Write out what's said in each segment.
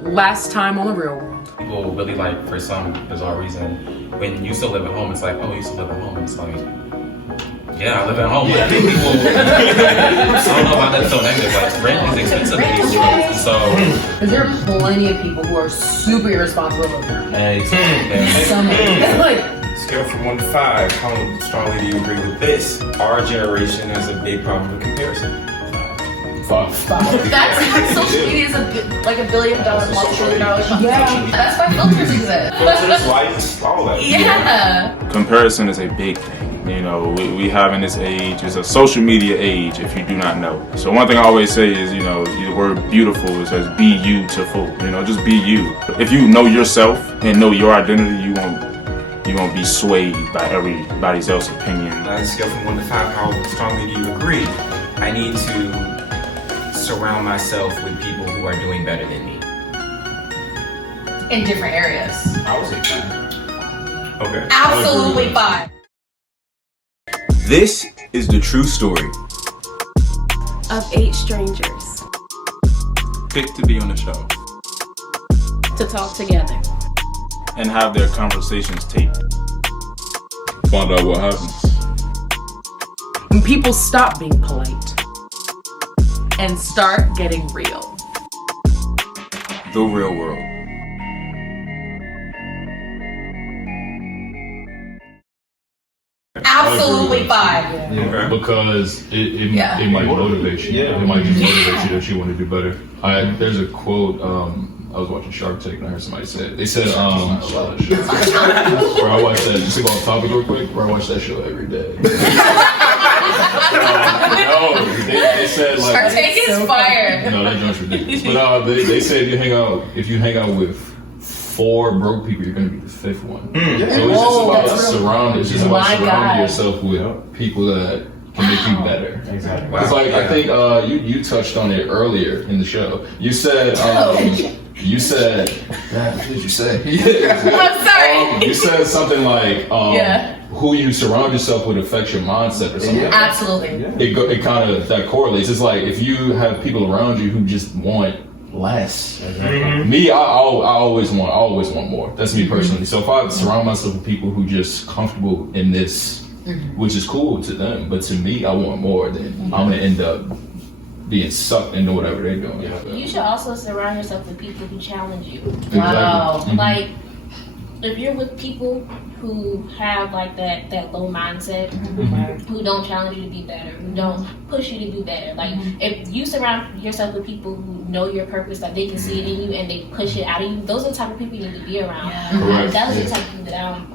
Last time on The Real World. People really like, for some bizarre reason, when you still live at home, it's like, oh, you still live at home, and it's like, yeah, I live at home. I think people, I don't know about that so negative. Like, rent is expensive in these rooms, so. Because there are plenty of people who are super irresponsible with their So many. Like, Scale from 1 to 5, how strongly do you agree with this? Our generation has a big problem with comparison. 5. That's social media is like $1 billion, multi-trillion dollar company. Yeah. That's why filters exist. Filters, lights, all that. Yeah. Comparison is a big thing. You know, we have in this age, it's a social media age if you do not know. So one thing I always say is, you know, the word beautiful, it says be you to full. You know, just be you. If you know yourself and know your identity, you won't be swayed by everybody else's opinion. On a scale from 1 to 5, how strongly do you agree? I need to surround myself with people who are doing better than me. In different areas. I would say 5. Okay. Absolutely 5. This is the true story of 8 strangers Picked to be on the show to talk together and have their conversations taped. Find out what happens when people stop being polite and start getting real. The Real World. Absolutely 5. Okay. Because it might motivate you. Yeah. It might just motivate you that you want to do better. There's a quote, I was watching Shark Tank and I heard somebody say it. They said, where I watch that, just to go off topic real quick, where I watch that show every day. No, they said like... Shark Tank is fire. No, that joint's ridiculous. But they say if you hang out with 4 broke people, you're going to be the 5th one. So it's just about surrounding yourself with people that can make you better. Exactly. Because I think you touched on it earlier in the show. You said, what did you say? I'm sorry. You said something like, who you surround yourself with affects your mindset or something. Absolutely. It kind of, that correlates. It's like if you have people around you who just want less. Me, I always want more. That's me personally. So if I surround myself with people who just comfortable in this, which is cool to them, but to me, I want more, then I'm gonna end up being sucked into whatever they're doing. You should also surround yourself with people who challenge you. Wow. Like, if you're with people who have like that low mindset, who don't challenge you to be better, who don't push you to do better. Like, if you surround yourself with people who know your purpose, that they can see it in you and they push it out of you, those are the type of people you need to be around. Correct. Those are the type of people that I'm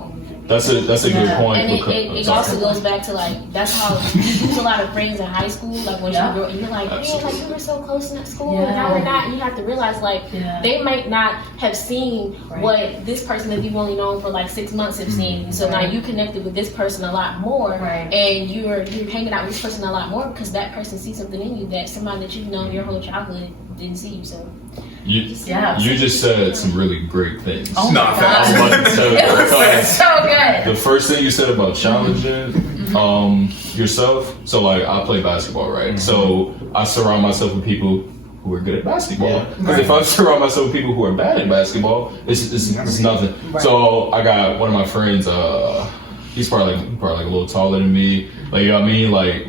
That's a good point. And it also goes back to like, that's how you lose a lot of friends in high school. Like when you grow, you're like, man, like we were so close in that school, and now we're not. And you have to realize like they might not have seen what this person that you've only known for like 6 months have seen. So now you connected with this person a lot more, and you're hanging out with this person a lot more because that person sees something in you that somebody that you've known your whole childhood didn't see you. So. You just said some really great things. Oh my God. It was so good. The first thing you said about challenging yourself. So like I play basketball, right? So I surround myself with people who are good at basketball. Because if I surround myself with people who are bad at basketball, it's nothing. So I got one of my friends. He's probably like a little taller than me. Like, you know what I mean? Like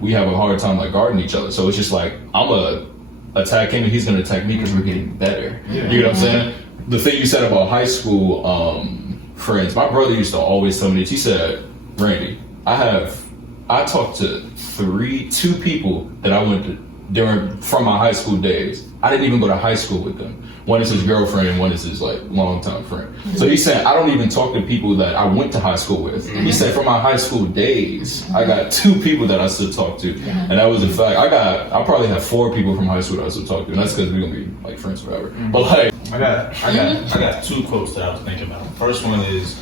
we have a hard time like guarding each other. So it's just like I'm a attack him and he's gonna attack me because we're getting better. You know what I'm saying? The thing you said about high school friends, my brother used to always tell me this. He said, Brandee, I talked to 2 people that I went to from my high school days. I didn't even go to high school with them. One is his girlfriend and one is his like longtime friend. So he said, I don't even talk to people that I went to high school with. He said, from my high school days, I got 2 people that I still talk to. And that was a fact. I probably have 4 people from high school that I still talk to. And that's because we're gonna be like friends forever. But like, I got 2 quotes that I was thinking about. First one is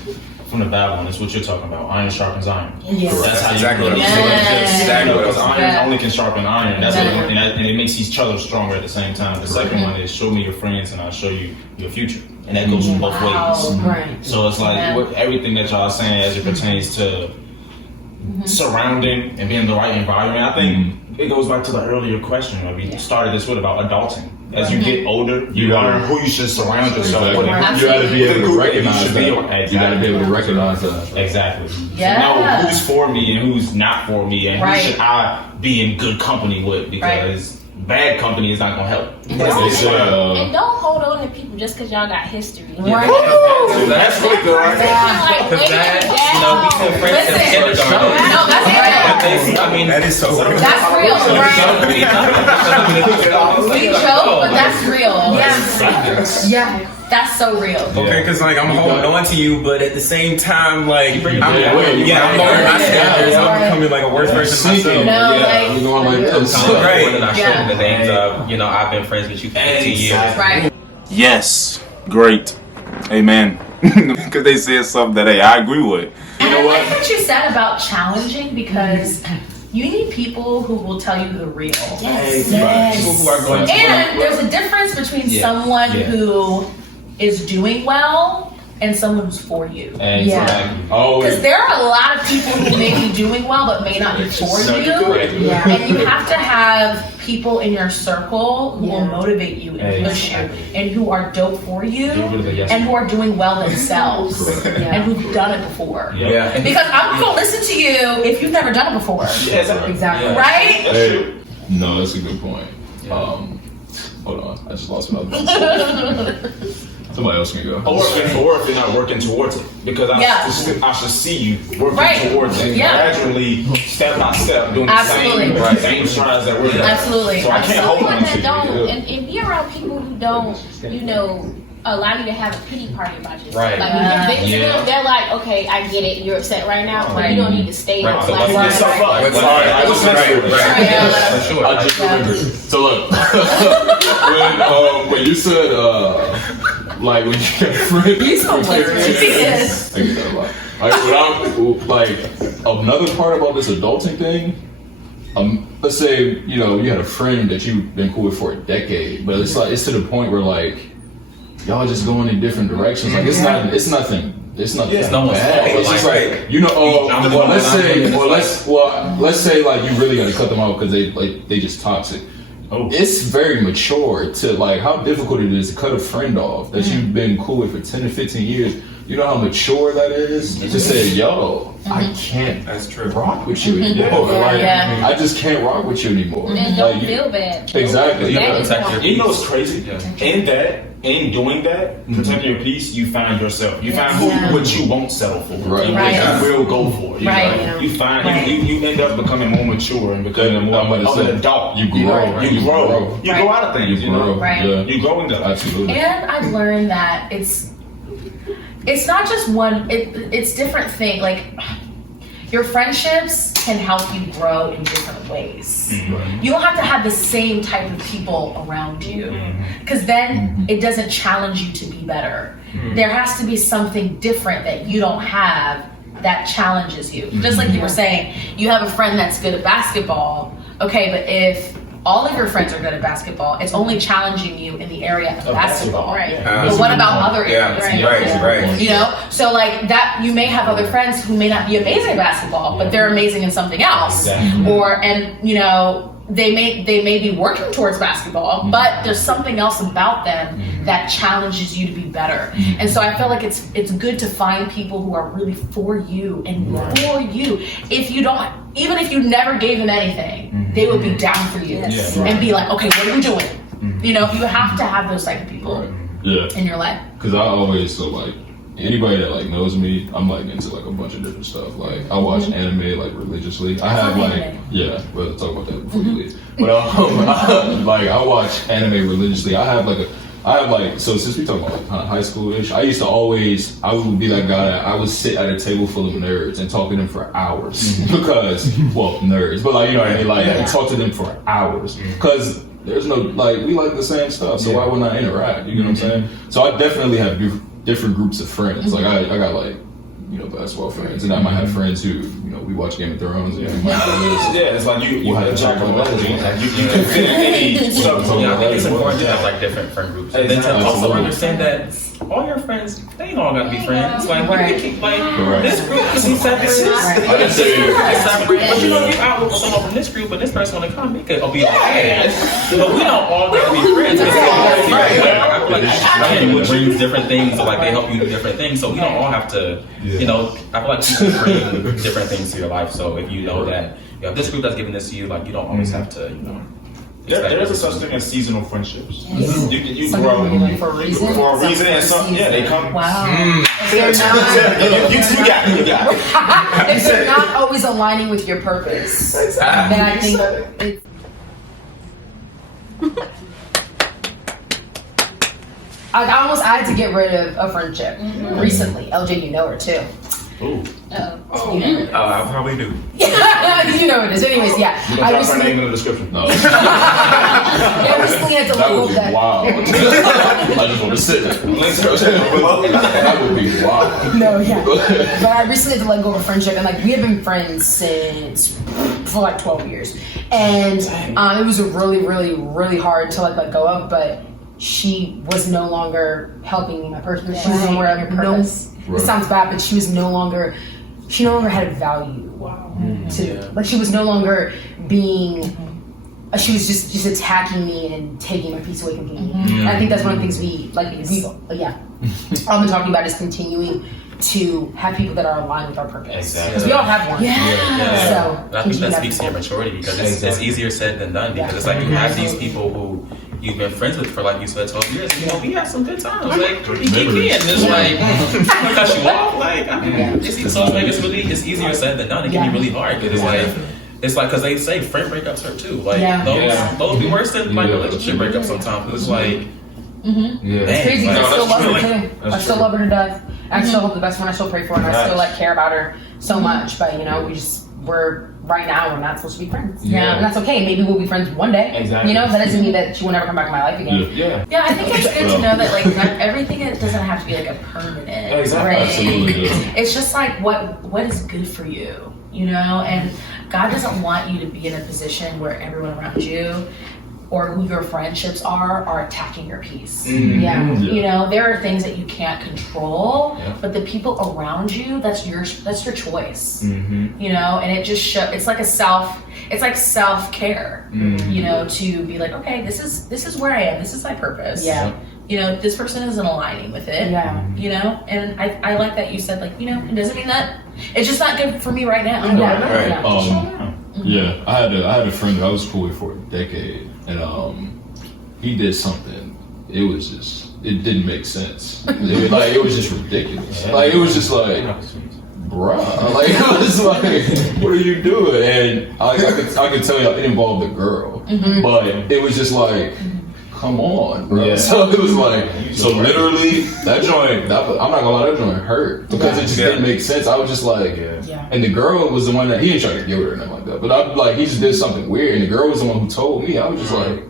from the bad one. It's what you're talking about. Iron sharpens iron. That's how exactly what I was saying. Exactly what I was Iron only can sharpen iron. That's and it makes each other stronger at the same time. The second one is show me your friends and I'll show you your future. And that goes both ways. So it's like everything that y'all are saying as it pertains to surrounding and being in the right environment. I think it goes back to the earlier question that we started this with about adulting. As you get older, you learn who you should surround yourself with. You gotta be able to recognize that. You gotta be able to recognize that. Exactly. Yeah. To know who's for me and who's not for me, and who should I be in good company with, because bad company is not gonna help. And don't hold on to people just because y'all got history. Right. That's really good, right? Because that, we've been friends since kindergarten. No, that's real. I mean, That is so real. That's real, right? We joke, but that's real. Yeah, that's so real. Okay, because like I'm holding on to you, but at the same time, like I'm lowering my standards. I'm becoming like a worse version of myself. No, We're going like this. Right. More than I should in the names of, I've been friends with you for 15 years. Right. Yes, great, amen. Because they said something that I agree with. You know what? I like what you said about challenging, because you need people who will tell you the real. Yes. People who are going to And there's a difference between someone who is doing well and someone who's for you. Because there are a lot of people who may be doing well but may not be for you. And you have to have people in your circle who will motivate you and push you, and who are dope for you, and who are doing well themselves, and who've done it before. Because I'm going to listen to you if you've never done it before. Exactly. Right? No, that's a good point. Hold on, I just lost what I was going to say. Somebody else can go. Or if you're not working towards it, because I should see you working towards it, gradually, step by step, doing the same strides that we're doing. Absolutely. So I can't hold on to you. And be around people who don't, allow you to have a pity party about yourself. Right. Like when you visit them, they're like, okay, I get it, you're upset right now, but you don't need to stay on. So let's yourself up. I just remembered. So look, when you said like when you get friends, He's hilarious. I get that a lot. Another part about this adulting thing. Let's say you had a friend that you've been cool with for a decade, but it's to the point where like y'all just going in different directions. Like it's nothing bad. It's no one's fault. It's just like let's say like you really got to cut them out because they just toxic. It's very mature to like how difficult it is to cut a friend off that you've been cool with for 10 to 15 years. You know how mature that is to say, yo, I can't rock with you anymore. I just can't rock with you anymore. And don't feel bad. Exactly. You know what's crazy? In doing that, protecting your peace, you find yourself. You find what you won't settle for. Right. You will go for. You end up becoming more mature and becoming more of an adult. You grow. You grow. You grow out of things. You grow. You grow into that. Absolutely. And I've learned that it's not just one. It's different things. Like your friendships can help you grow in different ways. You don't have to have the same type of people around you, because then it doesn't challenge you to be better. There has to be something different that you don't have that challenges you. Just like you were saying, you have a friend that's good at basketball. Okay, but if all of your friends are good at basketball, it's only challenging you in the area of basketball. Right. But what about other areas? Right. So like that, you may have other friends who may not be amazing at basketball, but they're amazing in something else. They may be working towards basketball, but there's something else about them that challenges you to be better. And so I feel like it's good to find people who are really for you and for you. Even if you never gave them anything, they would be down for you and be like, okay, what are we doing? You have to have those type of people in your life. Because I always anybody that like knows me, I'm like into like a bunch of different stuff. Like I watch anime like religiously. I have we'll talk about that before we leave. But I watch anime religiously. So since we talk about like high school-ish, I would be that guy that I would sit at a table full of nerds and talk to them for hours because nerds, but and talk to them for hours because there's no we like the same stuff, so why wouldn't I interact? You know what I'm saying? So I definitely have different groups of friends. Like I got basketball friends, and I might have friends who we watch Game of Thrones. And it's like you have a jack of all trades. You can fit in any stuff. I think it's important to have like different friend groups, and then to also understand that all your friends, they ain't all gotta be friends. Like, you can keep, like, Right. this group can be separate. Like I said, But you know, you out with someone from this group, but this person wanna come, it could be okay. But we don't all gotta be friends. I feel like everyone brings different things, so like they help you do different things. So we don't all have to, you know, I feel like people bring different things to your life. So if you know that you have this group that's giving this to you, like you don't always have to, you know. There is a such thing as seasonal friendships. You Some grow people do it for a reason. For a reason, and some, yeah, they come. Wow. You got it. If they're not always aligning with your purpose, then I think it's. I had to get rid of a friendship recently. LJ, you know her too. Ooh. You know her. I probably do. You know what it is. Anyways, yeah. You can drop her name in the description. No. I recently had to let That go would of be that. wild. I just want to sit there. That would be wild. No, yeah. But I recently had to let go of a friendship, and like we have been friends since for like 12 years, and it was really, really, really hard to like let go of. But she was no longer helping me, my purpose. She was no longer It sounds bad, but she no longer had a value. Wow. Like she was no longer being. She was just attacking me and taking my peace away from me. And I think that's one of the things we've all been talking about is continuing to have people that are aligned with our purpose. Exactly. Because we all have one. Yeah. So and I think that speaks to your maturity because it's easier said than done because it's like you have these people who you've been friends with for like you said 12 years. You know, we had some good times. Like we keep in. It's like I'm gonna cut you off. Like I mean, it's easier said than done. It can be really hard because it's like because they say friend breakups hurt too. Like those be worse than like relationship breakups sometimes. It's like. It's crazy because I still love her too. I still love her to death. I still hope the best one. I still pray for her, and I still like care about her so much. But you know, we're right now we're not supposed to be friends. Yeah, and that's okay. Maybe we'll be friends one day. Exactly. You know, that doesn't mean that she will never come back in my life again. Yeah, I think it's good to know that like not everything it doesn't have to be like a permanent. Exactly. Absolutely. It's just like what is good for you, you know. And God doesn't want you to be in a position where everyone around you or who your friendships are attacking your peace. You know, there are things that you can't control, but the people around you, that's your choice. You know, and it just it's like self-care. You know, to be like, okay, this is where I am, this is my purpose. You know, this person isn't aligning with it. You know, and I like that you said like, you know, it doesn't mean that it's just not good for me right now. Yeah, I had a friend that I was cool with for a decade, and he did something. It didn't make sense. It was just ridiculous. Like it was just like, bruh, like it was like, what are you doing? And I could tell you it involved a girl, but it was just like, come on, bro. So it was like, so literally that joint, I'm not gonna lie, that joint hurt because it just didn't make sense. I was just like, and the girl was the one that he didn't try to give her or nothing like that, but I like he just did something weird, and the girl was the one who told me. I was just like,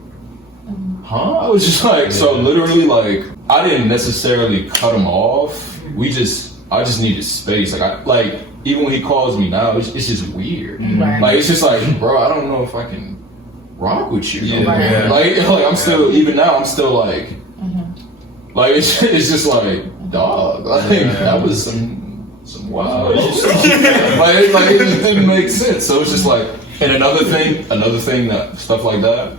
huh? I was just like, so literally like I didn't necessarily cut him off. I just needed space. Like even when he calls me now, it's just weird. Like it's just like, bro, I don't know if I can rock with you. Like I'm still, even now I'm still like like it's just like, dog, like that was some wild shit. like it just didn't make sense. So it's just like, and another thing that stuff like that,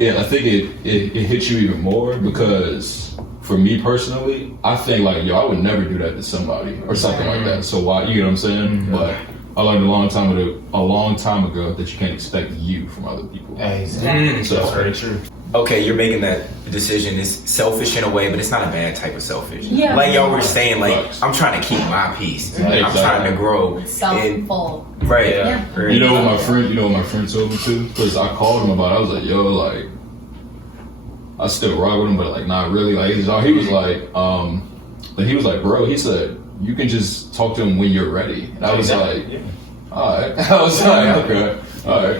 I think it hits you even more because for me personally, I think like, I would never do that to somebody or something like that. So why, you know what I'm saying? But I learned a long time ago that you can't expect you from other people. Exactly. So that's very true. Okay, you're making that decision. It's selfish in a way, but it's not a bad type of selfish. Yeah. Like y'all were saying, like I'm trying to keep my peace. I'm trying to grow. Self-full. Right. You know what my friend told me too? Because I called him about it. I was like, yo, like I still rock with him, but like not really. Like he was like, bro, he said, you can just talk to him when you're ready. And I was like, all right. I was like, okay. All right.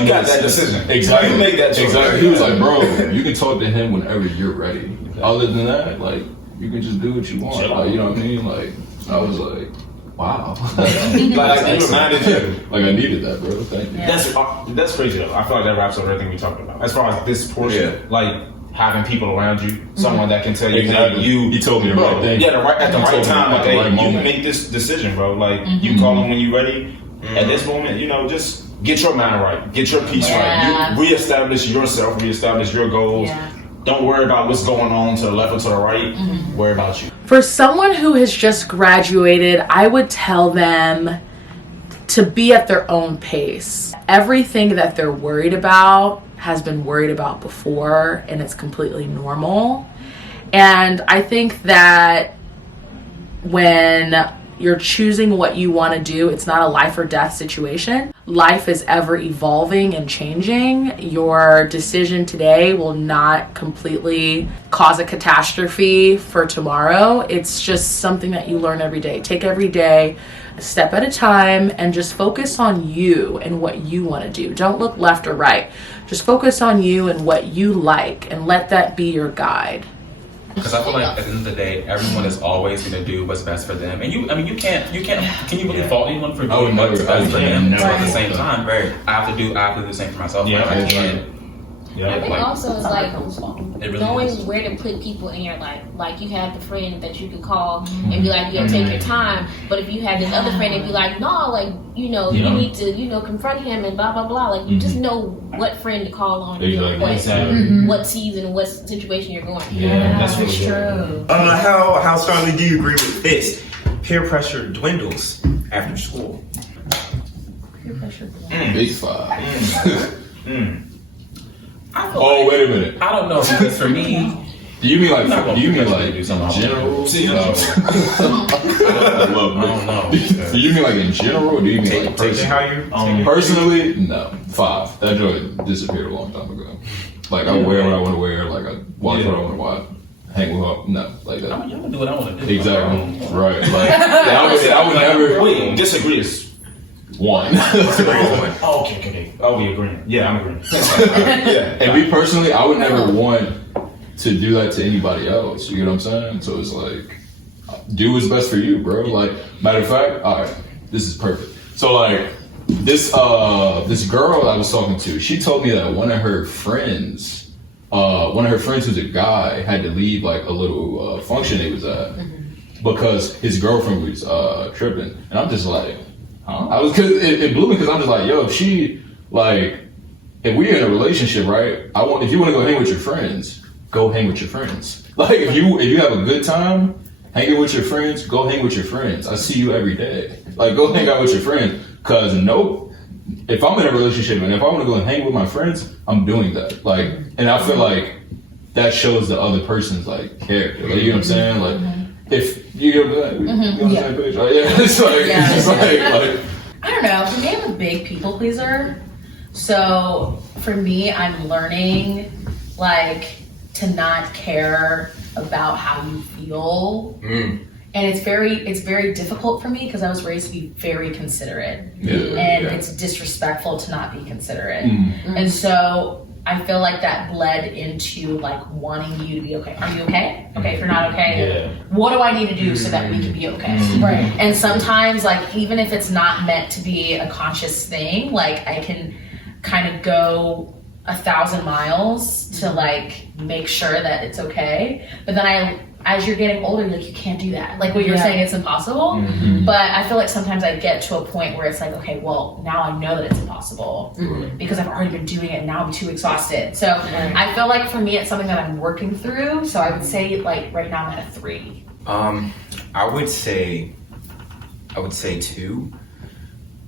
You got that decision. Exactly. You make that choice. Exactly. He was like, bro, you can talk to him whenever you're ready. Other than that, like, you can just do what you want. Like, you know what I mean? Like, I was like, wow. Like you reminded you. Like, I needed that, bro. Thank you. That's crazy though. I feel like that wraps up everything we talked about. As far as this portion, like having people around you, someone that can tell you, Exactly. you told me the right thing. Yeah, at the right time, at the right you moment. make this decision, bro. Like you call them when you're ready. At this moment, just get your mind right, get your peace right. You reestablish yourself, reestablish your goals. Don't worry about what's going on to the left or to the right. Worry about you. For someone who has just graduated, I would tell them to be at their own pace. Everything that they're worried about has been worried about before, and it's completely normal. And I think that when you're choosing what you want to do, it's not a life or death situation. Life is ever evolving and changing. Your decision today will not completely cause a catastrophe for tomorrow. It's just something that you learn every day. Take every day a step at a time and just focus on you and what you want to do. Don't look left or right. Just focus on you and what you like, and let that be your guide. Because I feel like at the end of the day, everyone is always going to do what's best for them, and you can't. Can you really fault anyone for doing what's best for them? So at the same time, I have to do the same for myself. Yeah, I can't. I think also it's like really knowing is. where to put people in your life. Like you have the friend that you can call and be like, "Yo, take your time." But if you had this other friend and be like, "No, like you need to confront him and blah blah blah." Like you just know what friend to call on, what season, what situation you're going through. Yeah, that's true. How strongly do you agree with this? Peer pressure dwindles after school. Peer pressure. Big five. Oh, wait a minute. I don't know, because for me, Do you mean like do in something general? I don't know. Do you mean like in general, or do you mean like personally? Personally, no. 5. That joint disappeared a long time ago. Like I wear what I want to wear. Like I watch what I want to watch. Hang with her. No, like that. I'm gonna do what I want to do. Exactly. Right. Like I would never. Wait, disagree is 1. Oh, okay. Oh, we agreeing. Yeah, I'm agreeing. And me personally, I would never want to do that to anybody else. You get what I'm saying? So it's like, do what's best for you, bro. Like, matter of fact, all right, this is perfect. So like, this girl I was talking to, she told me that one of her friends who's a guy had to leave like a little function he was at because his girlfriend was tripping, and I'm just like. I was, cause it blew me because I'm just like, yo, if we're in a relationship, right? If you want to go hang with your friends, go hang with your friends. Like if you have a good time hanging with your friends, go hang with your friends. I see you every day. Like go hang out with your friends. Cause if I'm in a relationship and if I want to go and hang with my friends, I'm doing that. Like, and I feel like that shows the other person's like character. Like, you know what I'm saying? Like. If you get that, you on the same page, right? Yeah, it's like, I don't know. For me, I'm a big people pleaser. So for me, I'm learning to not care about how you feel. And it's very difficult for me because I was raised to be very considerate. It's disrespectful to not be considerate. And so I feel like that bled into wanting you to be okay. Are you okay? Okay, if you're not okay, what do I need to do so that we can be okay? Right. And sometimes even if it's not meant to be a conscious thing, I can kind of go 1,000 miles to make sure that it's okay. But then as you're getting older, you can't do that. Like what you're saying, it's impossible. But I feel like sometimes I get to a point where it's okay, well, now I know that it's impossible because I've already been doing it and now I'm too exhausted. So I feel like for me, it's something that I'm working through. So I would say right now I'm at a 3. I would say 2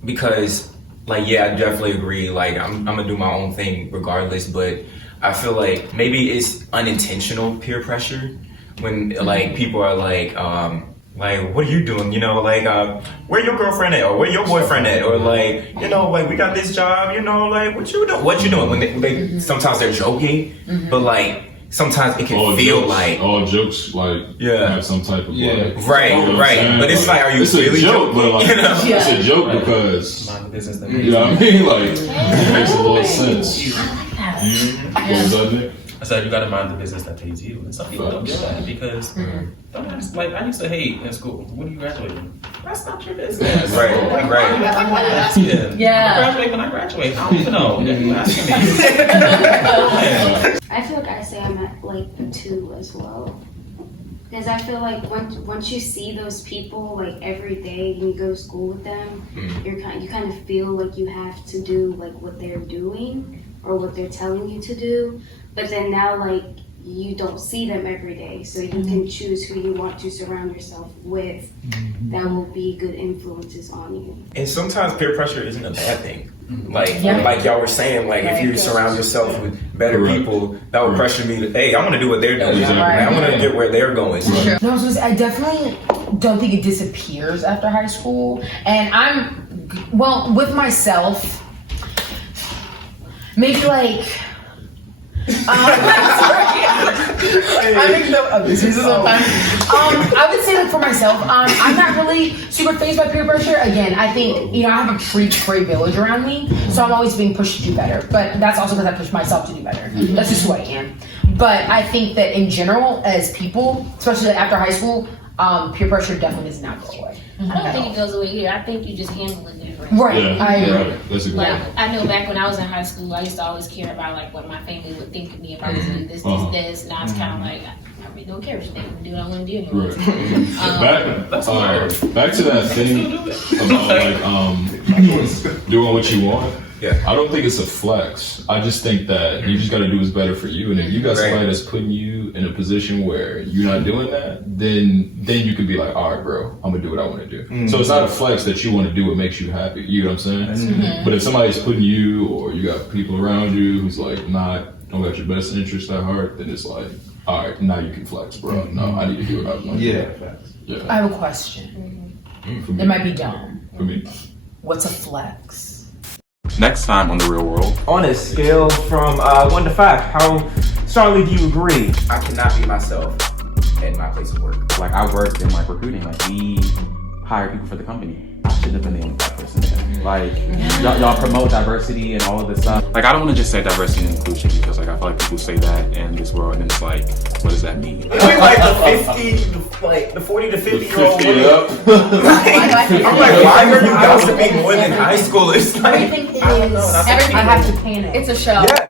because I definitely agree. I'm gonna do my own thing regardless, but I feel like maybe it's unintentional peer pressure. When people are what are you doing? Where your girlfriend at, or where your boyfriend at, or we got this job. What you doing? What you doing? When they sometimes they're joking, but sometimes it can all feel jokes, all jokes have some type of right. But it's are you it's really a joke? joking? But it's a joke because you know what I mean. It makes a little sense. What was that, Nick? I said you gotta mind the business that pays you, and some people don't get that because I used to hate in school. When are you graduating? That's not your business. Right. I'm asking. I graduate when I graduate. I don't even know. You asking me? I feel like I say I'm at like a 2 as well. Because I feel like once you see those people like every day and you go to school with them, you kind of feel like you have to do like what they're doing or what they're telling you to do. But then now like you don't see them every day, so you can choose who you want to surround yourself with that will be good influences on you. And sometimes peer pressure isn't a bad thing. Like y'all were saying, like if you surround yourself with better people, that will pressure me to, hey, I want to do what they're doing. I want to get where they're going. So. No, I definitely don't think it disappears after high school. And with myself, maybe like, I would say like for myself, I'm not really super phased by peer pressure. Again, I think, I have a pretty great village around me, so I'm always being pushed to do better. But that's also because I push myself to do better. That's just who I am. But I think that in general, as people, especially after high school, peer pressure definitely does not go away. I don't think it goes away here. I think you just handle it different. Right. Yeah, I agree. right. That's a good Like, one. I know back when I was in high school, I used to always care about like what my family would think of me if I was doing this. Now it's kind of like, I really don't care what you think. I'm do what I want to do anyway. Back to that thing about like doing what you want. Yeah. I don't think it's a flex. I just think that you just got to do what's better for you. And if you got somebody that's putting you in a position where you're not doing that, then you could be like, all right, bro, I'm gonna do what I want to do. So it's not a flex that you want to do what makes you happy. You know what I'm saying? But if somebody's putting you, or you got people around you who's like don't got your best interest at heart, then it's like, all right, now you can flex, bro. No, I need to do what I want. Yeah. I have a question. It might be dumb. For me. What's a flex? Next time on The Real World. On a scale from 1 to 5, how strongly do you agree? I cannot be myself at my place of work. Like, I worked in like recruiting. Like, we hire people for the company. I shouldn't have been the only black person there. Like, y'all promote diversity and all of this stuff. Like, I don't want to just say diversity and inclusion because like I feel like people say that in this world and it's like, what does that mean? Like the 40 to 50 year old women. I'm like, why are you guys to be more than high schoolers? Like, Everything is. I have to panic. It's a show. Yeah.